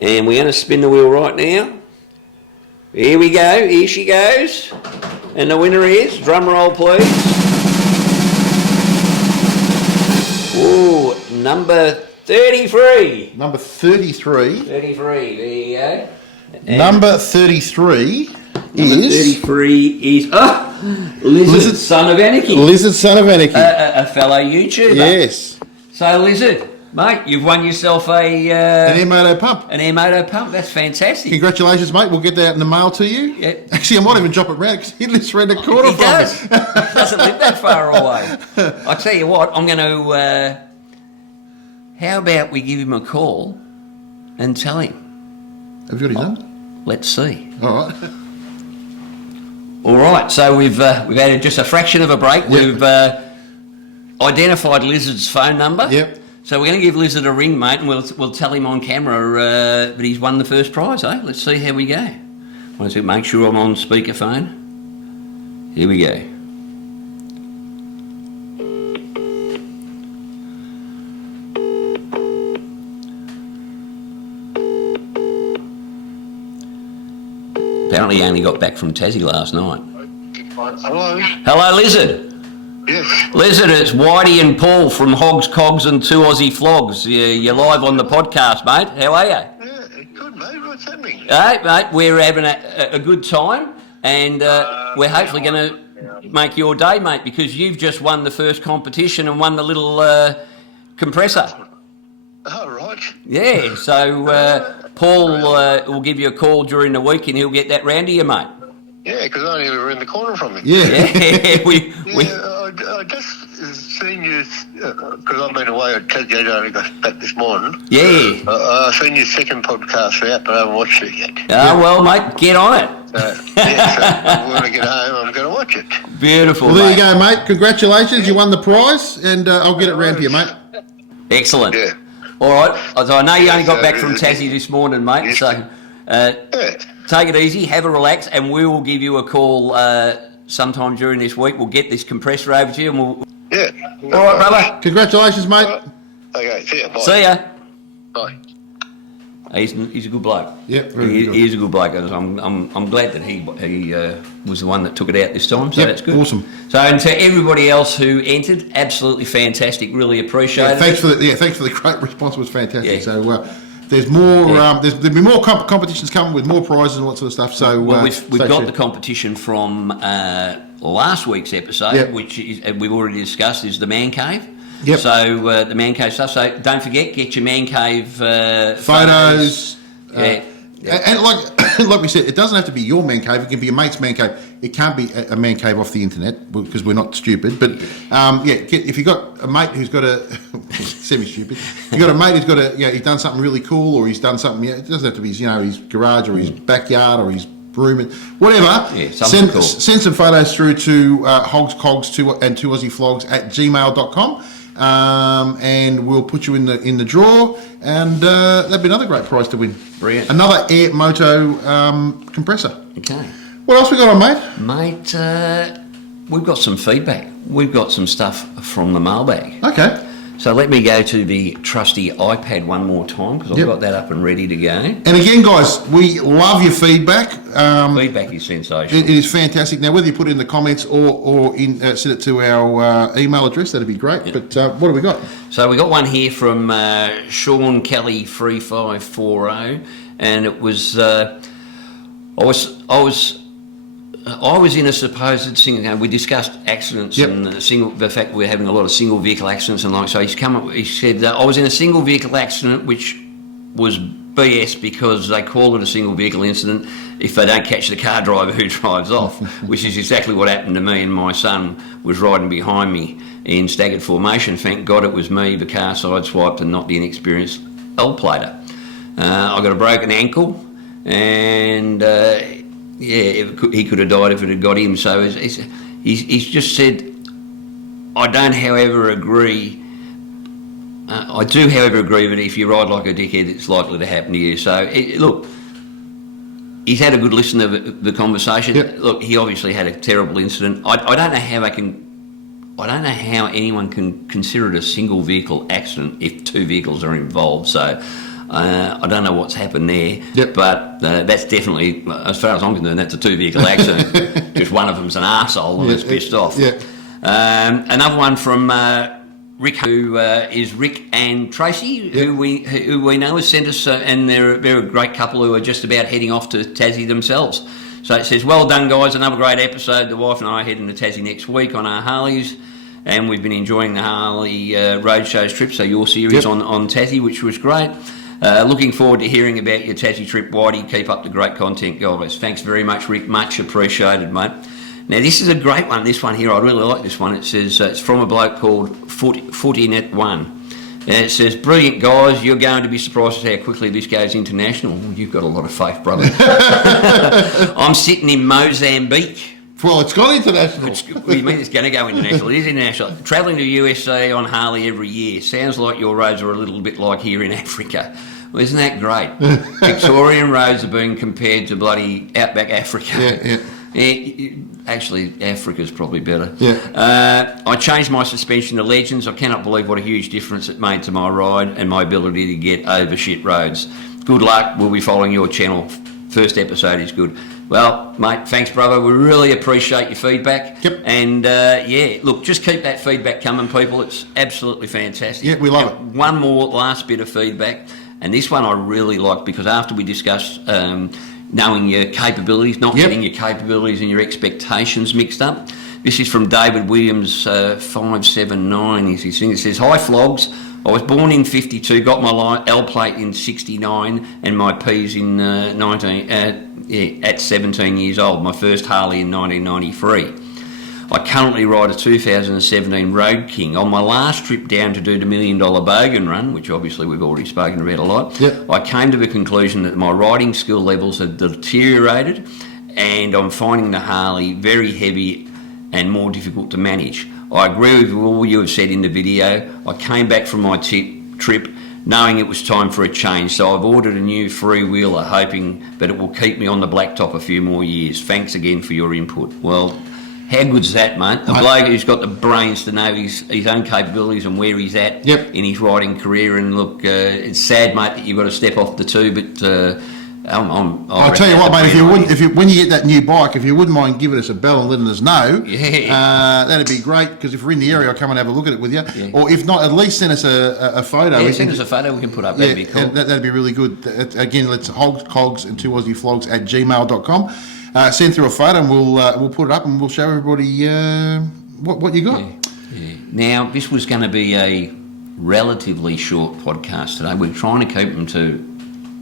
And we're going to spin the wheel right now. Here we go. Here she goes. And the winner is, drum roll please. Ooh, number 33. Number 33. 33, there you go. And Number 33 number is... 33 is... Lizard, son of Anarchy. Lizard, son of Anarchy. A fellow YouTuber. Yes. So, Lizard, mate, you've won yourself An M-Moto pump. An M-Moto pump. That's fantastic. Congratulations, mate. We'll get that in the mail to you. Yep. Actually, I might even drop it round because he lives around the corner He from does. me. He doesn't live that far away. I tell you what, I'm going to... how about we give him a call and tell him? Have you got his number? Let's see. All right. All right, so we've added just a fraction of a break. Yep. We've identified Lizard's phone number. Yep. So we're going to give Lizard a ring, mate, and we'll tell him on camera that he's won the first prize, eh? Let's see how we go. Want to make sure I'm on speakerphone. Here we go. Apparently he only got back from Tassie last night. Hello? Hello, Lizard. Yes. Lizard, it's Whitey and Paul from Hogs, Cogs and 2 Aussie Flogs. You're live on the podcast, mate. How are you? Yeah, good, mate. What's happening? Hey, mate, we're having a good time, and we're hopefully going to make your day, mate, because you've just won the first competition and won the little compressor. Oh, right. Yeah, so Paul will give you a call during the week and he'll get that round to you, mate. Yeah, because I only live in the corner from me. Yeah. Yeah, I just seen you, because I've been away at Tassie, I only got back this morning. Yeah. I've seen your second podcast out, but I haven't watched it yet. Ah, well, mate, get on it. So when I get home, I'm going to watch it. Beautiful, Well, there mate. you go, mate. Congratulations. You won the prize, and I'll get it round to you, mate. Excellent. Yeah. All right. So I know you only got So, back from Tassie this morning, mate. yes. So Yeah. take it easy, have a relax, and we will give you a call sometime during this week. We'll get this compressor over to you, and we'll. Yeah. All right, brother. Congratulations, mate. Okay, see ya. Bye. See ya. Bye. He's a good bloke. Yep, very He good. is a good bloke. I'm glad that he was the one that took it out this time. So Yep, that's good. awesome. So and to everybody else who entered, absolutely fantastic. Really appreciate it. Thanks for the great response. It was fantastic. Yeah. So there's more. Yeah. There'll be more competitions coming with more prizes and all that sort of stuff. So Well, we've stay got tuned. the competition from last week's episode, Yep. which is, we've already discussed, is the man cave. Yep. So the man cave stuff. So don't forget, get your man cave Photos. Yeah. And like we said, it doesn't have to be your man cave. It can be a mate's man cave. It can't be a man cave off the internet because we're not stupid. But if you've got a mate who's got a semi-stupid, you've got a mate who's got he's done something really cool, or he's done something. It doesn't have to be his garage or his backyard or his room, whatever. Yeah, something cool. Send some photos through to Hogs, Cogs, and 2 Aussie Flogs at gmail.com. And we'll put you in the draw, and that'd be another great prize to win. Brilliant. Another Air Moto compressor. Okay. What else we got on, mate? Mate, we've got some feedback. We've got some stuff from the mailbag. Okay. So let me go to the trusty iPad one more time because I've Yep. got that up and ready to go. And again, guys, we love your feedback. Feedback is sensational. It is fantastic. Now, whether you put it in the comments or send it to our email address, that'd be great. But what have we got? So we got one here from Sean Kelly 3540, and it was I was in a supposed single. We discussed accidents Yep. and the fact we're having a lot of single vehicle accidents and like. So he's come up. He said I was in a single vehicle accident, which was BS because they call it a single vehicle incident if they don't catch the car driver who drives off, which is exactly what happened to me. And my son was riding behind me in staggered formation. Thank God it was me. The car sideswiped and not the inexperienced L-plater. I got a broken ankle, and he could have died if it had got him. So he's just said, I don't, however, agree. I do, however, agree that if you ride like a dickhead, it's likely to happen to you. So, look, he's had a good listen to the conversation. Yep. Look, he obviously had a terrible incident. I don't know how how anyone can consider it a single vehicle accident if two vehicles are involved. So, I don't know what's happened there. Yep. But that's definitely, as far as I'm concerned, that's a two vehicle accident. Just one of them's an arsehole and is pissed off. Yeah. Another one from Rick, who is Rick and Tracy, who we know has sent us, and they're a great couple who are just about heading off to Tassie themselves. So it says, well done guys, another great episode. The wife and I are heading to Tassie next week on our Harleys, and we've been enjoying the Harley Roadshows trip, so your series on Tassie, which was great. Looking forward to hearing about your Tassie trip, Whitey. Keep up the great content, guys. Thanks very much, Rick. Much appreciated, mate. Now, this is a great one. This one here, I really like this one. It says, it's from a bloke called Fortnights. And it says, brilliant, guys. You're going to be surprised at how quickly this goes international. Well, you've got a lot of faith, brother. I'm sitting in Mozambique. Well, it's gone international. What do you mean it's going to go international? It is international. Travelling to USA on Harley every year. Sounds like your roads are a little bit like here in Africa. Well, isn't that great? Victorian roads are being compared to bloody outback Africa. Actually, Africa's probably better. I changed my suspension to Legends. I cannot believe what a huge difference it made to my ride and my ability to get over shit roads. Good luck. We'll be following your channel. First episode is good. Well, mate, thanks, brother. We really appreciate your feedback. Yep. And, look, just keep that feedback coming, people. It's absolutely fantastic. Yeah, we love it. One more last bit of feedback. And this one I really like because after we discussed knowing your capabilities, not getting your capabilities and your expectations mixed up. This is from David Williams, 579 is his thing. It says, hi, Flogs. I was born in 52, got my L plate in 69 and my P's in at 17 years old. My first Harley in 1993. I currently ride a 2017 Road King. On my last trip down to do the $1 Million Bogan Run, which obviously we've already spoken about a lot, I came to the conclusion that my riding skill levels had deteriorated and I'm finding the Harley very heavy and more difficult to manage. I agree with all you have said in the video. I came back from my trip knowing it was time for a change, so I've ordered a new freewheeler, hoping that it will keep me on the blacktop a few more years. Thanks again for your input. Well, how good's that, mate? A bloke who's got the brains to know his own capabilities and where he's at in his riding career. And look, it's sad, mate, that you've got to step off the two, but I'll tell you what, mate. When you get that new bike, if you wouldn't mind giving us a bell and letting us know, that'd be great. Because if we're in the area, I'll come and have a look at it with you. Yeah. Or if not, at least send us a photo. Yeah, send us a photo we can put up. That'd be cool. That'd be really good. Again, let's Hogs, Cogs, and 2 Aussie Flogs at gmail.com. Send through a photo and we'll put it up and we'll show everybody what you got. Yeah. Now, this was going to be a relatively short podcast today. We're trying to keep them to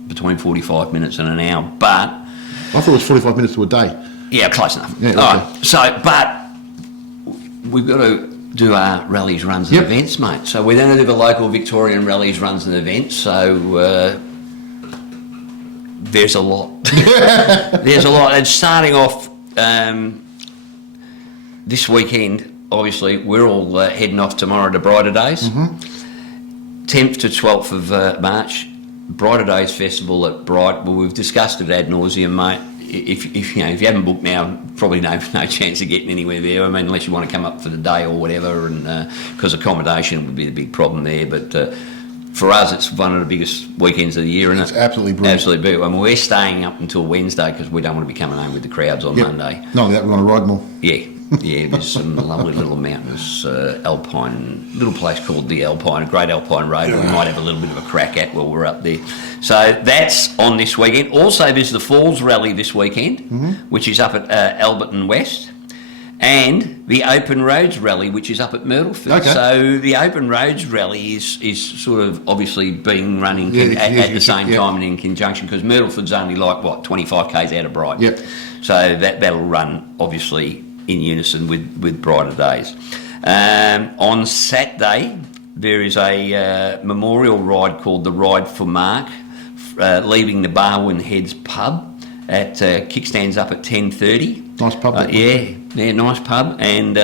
between 45 minutes and an hour, but I thought it was 45 minutes to a day. Yeah, close enough. Yeah, all right. So, but we've got to do our rallies, runs and events, mate. So we're going to do the local Victorian rallies, runs and events. So there's a lot. There's a lot. And starting off this weekend, obviously, we're all heading off tomorrow to Brighter Days. 10th to 12th of March, Brighter Days Festival at Bright. Well, we've discussed it ad nauseum, mate. If you haven't booked now, probably no chance of getting anywhere there. I mean, unless you want to come up for the day or whatever, and because accommodation would be the big problem there. But for us, it's one of the biggest weekends of the year, and it's absolutely brilliant. Absolutely brilliant. I mean, we're staying up until Wednesday because we don't want to be coming home with the crowds on Monday. Not that we want to ride more. Yeah, there's some lovely little mountainous alpine, little place called the Alpine, a great alpine road we might have a little bit of a crack at while we're up there. So that's on this weekend. Also, there's the Falls Rally this weekend, which is up at Alberton West, and the Open Roads Rally, which is up at Myrtleford. Okay. So the Open Roads Rally is sort of obviously being running at the same time and in conjunction, because Myrtleford's only like, 25 k's out of Bright. Yep. So that'll run, obviously, in unison with Brighter Days. On Saturday, there is a memorial ride called the Ride for Mark, leaving the Barwon Heads pub at kickstands up at 10:30. Nice pub. Yeah, nice pub. And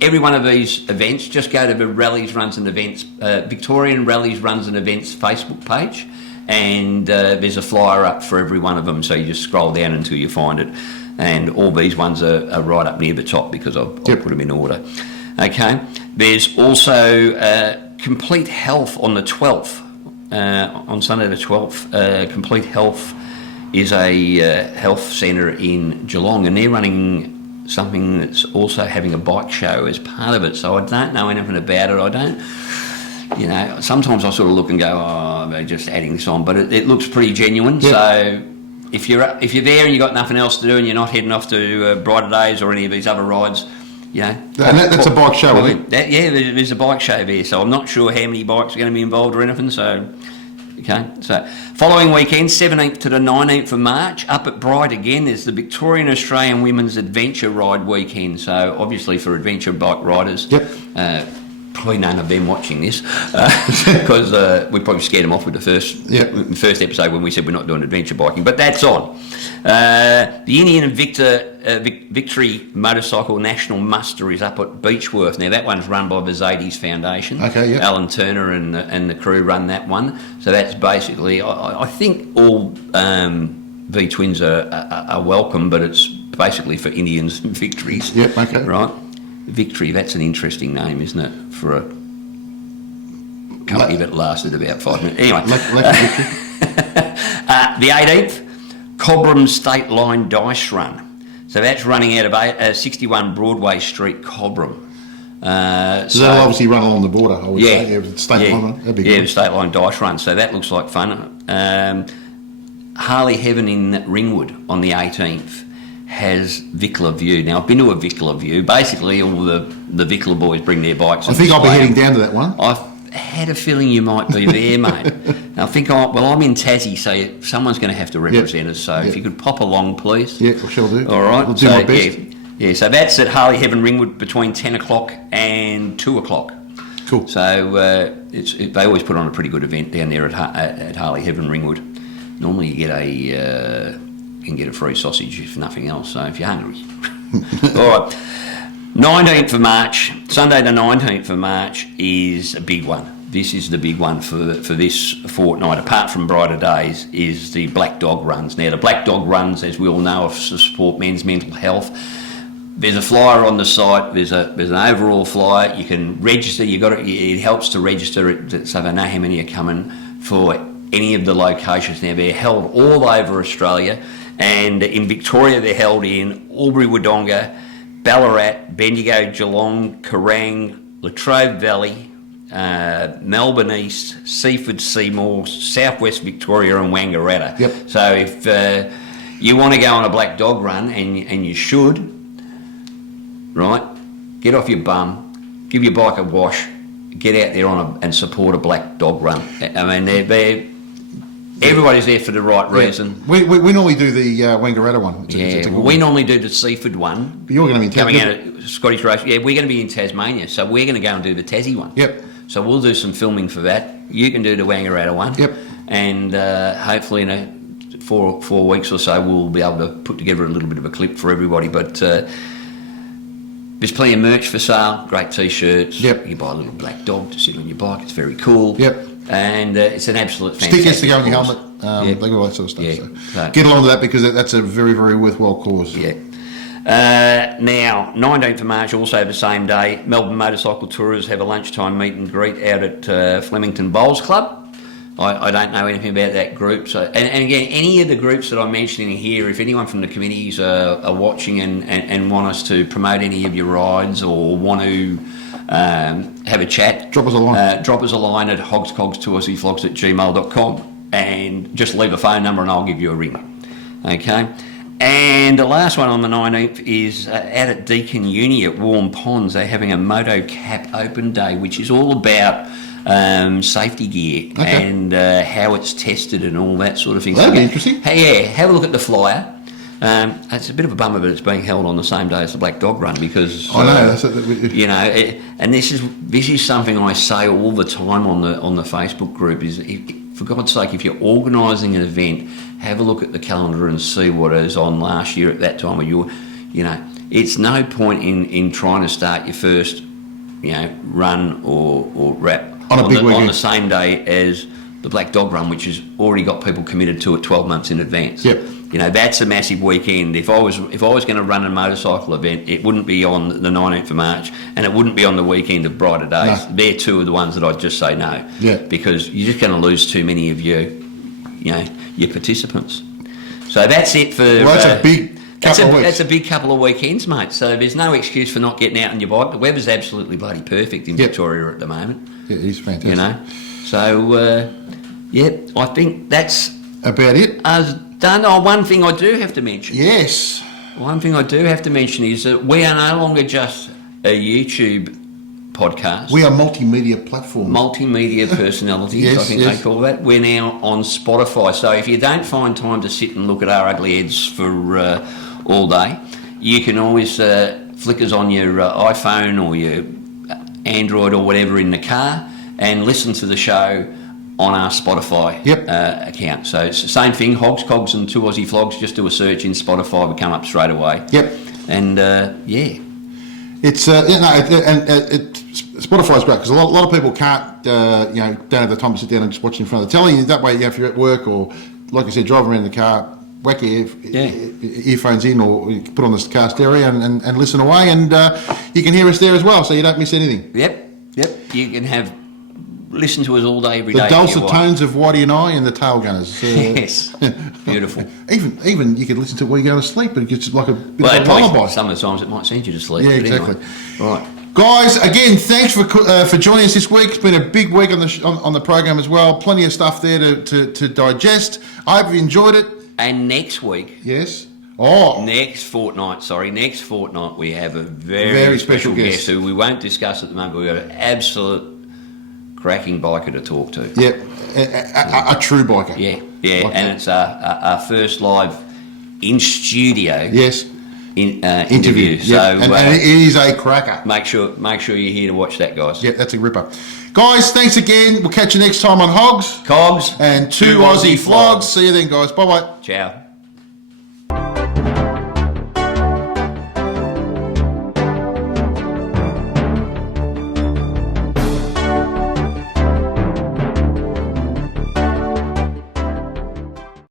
every one of these events, just go to the Rallies Runs and Events, Victorian Rallies Runs and Events Facebook page, and there's a flyer up for every one of them, so you just scroll down until you find it. And all these ones are right up near the top because I've put them in order. Okay, there's also Complete Health on the 12th, on Sunday the 12th. Complete Health is a health centre in Geelong, and they're running something that's also having a bike show as part of it. So I don't know anything about it. I don't, sometimes I sort of look and go, oh, they're just adding this on, but it looks pretty genuine. Yep. So if you're there and you've got nothing else to do and you're not heading off to Brighter Days or any of these other rides, And that's a bike show, isn't it? There's a bike show there. So I'm not sure how many bikes are going to be involved or anything. So, okay. So following weekend, 17th to the 19th of March, up at Bright again, there's the Victorian Australian Women's Adventure Ride Weekend. So obviously for adventure bike riders. Yep. Probably none of them watching this because we probably scared them off with the first episode when we said we're not doing adventure biking, but that's on. The Indian and Victory Motorcycle National Muster is up at Beechworth. Now that one's run by the Zadie's Foundation. Okay, yeah. Alan Turner and the crew run that one. So that's basically, I think all V-twins are welcome, but it's basically for Indians and Victories. Yep, okay. Right? Victory, that's an interesting name, isn't it, for a company that lasted about 5 minutes. Anyway, the 18th, Cobram State Line Dice Run. So that's running out of 61 Broadway Street, Cobram. So they'll obviously run along the border, I would say. Yeah, the state line. That'd be good. The State Line Dice Run. So that looks like fun. Harley Heaven in Ringwood on the 18th. Has Vickler View. Now, I've been to a Vickler View. Basically, all the Vickler boys bring their bikes. I think I'll be heading down to that one. I've had a feeling you might be there, mate. Now, I think I'm in Tassie, so someone's going to have to represent us. So if you could pop along, please. Yeah, I shall do. All right. I'll do my best. Yeah, so that's at Harley Heaven Ringwood between 10 o'clock and 2 o'clock. Cool. So they always put on a pretty good event down there at Harley Heaven Ringwood. Normally you get you can get a free sausage if nothing else, so if you're hungry. All right. 19th of March, Sunday the 19th of March is a big one. This is the big one for this fortnight, apart from Brighter Days, is the Black Dog Runs. Now, the Black Dog Runs, as we all know, are to support men's mental health. There's a flyer on the site. There's an overall flyer. You can register. It helps to register it so they know how many are coming for any of the locations. Now, they're held all over Australia. And in Victoria, they're held in Albury, Wodonga, Ballarat, Bendigo, Geelong, Kerrang, Latrobe Valley, Melbourne East, Seaford, Seymour, Southwest Victoria and Wangaratta. Yep. So if you want to go on a Black Dog Run, and you should, right, get off your bum, give your bike a wash, get out there and support a Black Dog Run. I mean, everybody's there for the right reason. We normally do the Wangaratta one. We normally do the Seaford one. But you're going to be coming out of Scottish Race. Yeah, we're going to be in Tasmania, so we're going to go and do the Tassie one. Yep. So we'll do some filming for that. You can do the Wangaratta one. Yep. And hopefully in four weeks or so we'll be able to put together a little bit of a clip for everybody. But there's plenty of merch for sale. Great T-shirts. Yep. You buy a little black dog to sit on your bike. It's very cool. Yep. And it's an absolute fantastic stickers to go on your helmet, Yep. all that sort of stuff. Yeah. So get along to that because that's a very, very worthwhile cause. Yeah. Now, 19th of March, also the same day, Melbourne Motorcycle Tourers have a lunchtime meet and greet out at Flemington Bowls Club. I don't know anything about that group. So, and again, any of the groups that I'm mentioning here, if anyone from the committees are watching and want us to promote any of your rides or want to have a chat, drop us a line. Drop us a line at hogs.tourseyflogs@gmail.com and just leave a phone number and I'll give you a ring. Okay? And the last one on the 19th is out at Deakin Uni at Warm Ponds. They're having a Moto Cap Open Day, which is all about safety gear and how it's tested and all that sort of thing. That'd be interesting. Hey, yeah, have a look at the flyer. It's a bit of a bummer that it's being held on the same day as the Black Dog Run because I know you know, and this is something I say all the time on the Facebook group is, for God's sake, if you're organising an event, have a look at the calendar and see what is on last year at that time of year. You know, it's no point in trying to start your first, run or wrap On a big weekend. on the same day as the Black Dog Run, which has already got people committed to it 12 months in advance. Yep. That's a massive weekend. If I was going to run a motorcycle event, it wouldn't be on the 19th of March, and it wouldn't be on the weekend of Brighter Days. No. They're two of the ones that I'd just say no. Yeah. Because you're just going to lose too many of your participants. So that's it for. Well, that's a big couple of weeks. That's a big couple of weekends, mate. So there's no excuse for not getting out on your bike. The weather's absolutely bloody perfect in Yep. Victoria at the moment. Yeah, it is fantastic. So I think that's About it? us done. Oh, one thing I do have to mention. Yes. One thing I do have to mention is that we are no longer just a YouTube podcast. We are multimedia platforms. Multimedia personalities, Yes, I think yes. they call that. We're now on Spotify. So if you don't find time to sit and look at our ugly heads for all day, you can always flick us on your iPhone or your Android or whatever in the car and listen to the show on our Spotify account. So it's the same thing, Hogs, Cogs and 2 Aussie Flogs. Just do a search in Spotify, we come up straight away. Yep. And It's Spotify's great because a lot of people can't don't have the time to sit down and just watch in front of the telly. That way, if you're at work or like I said, driving around in the car, whack your earphones in or you put on the car stereo and listen away, and you can hear us there as well, so you don't miss anything. Yep. You can listen to us all day, every day. The dulcet tones of Whitey and I and the tail gunners. Yes, beautiful. Even you could listen to it while you go to sleep, but it's like a bit of a probably, lullaby. some of the times it might send you to sleep. Yeah, but exactly. Anyway. Right. Guys, again, thanks for joining us this week. It's been a big week on the program as well. Plenty of stuff there to digest. I hope you enjoyed it. And next week. Yes. Oh. Next fortnight, we have a very special guest who we won't discuss at the moment, but we've got an absolute cracking biker to talk to. Yep. A true biker. Yeah. Like And it's our first live in studio. Yes. Interview. Yep. So and it is a cracker. make sure you're here to watch that, guys. Yeah, that's a ripper. Guys, thanks again. We'll catch you next time on Hogs. Cogs And 2 Aussie Flogs. See you then, guys. Bye-bye. Ciao.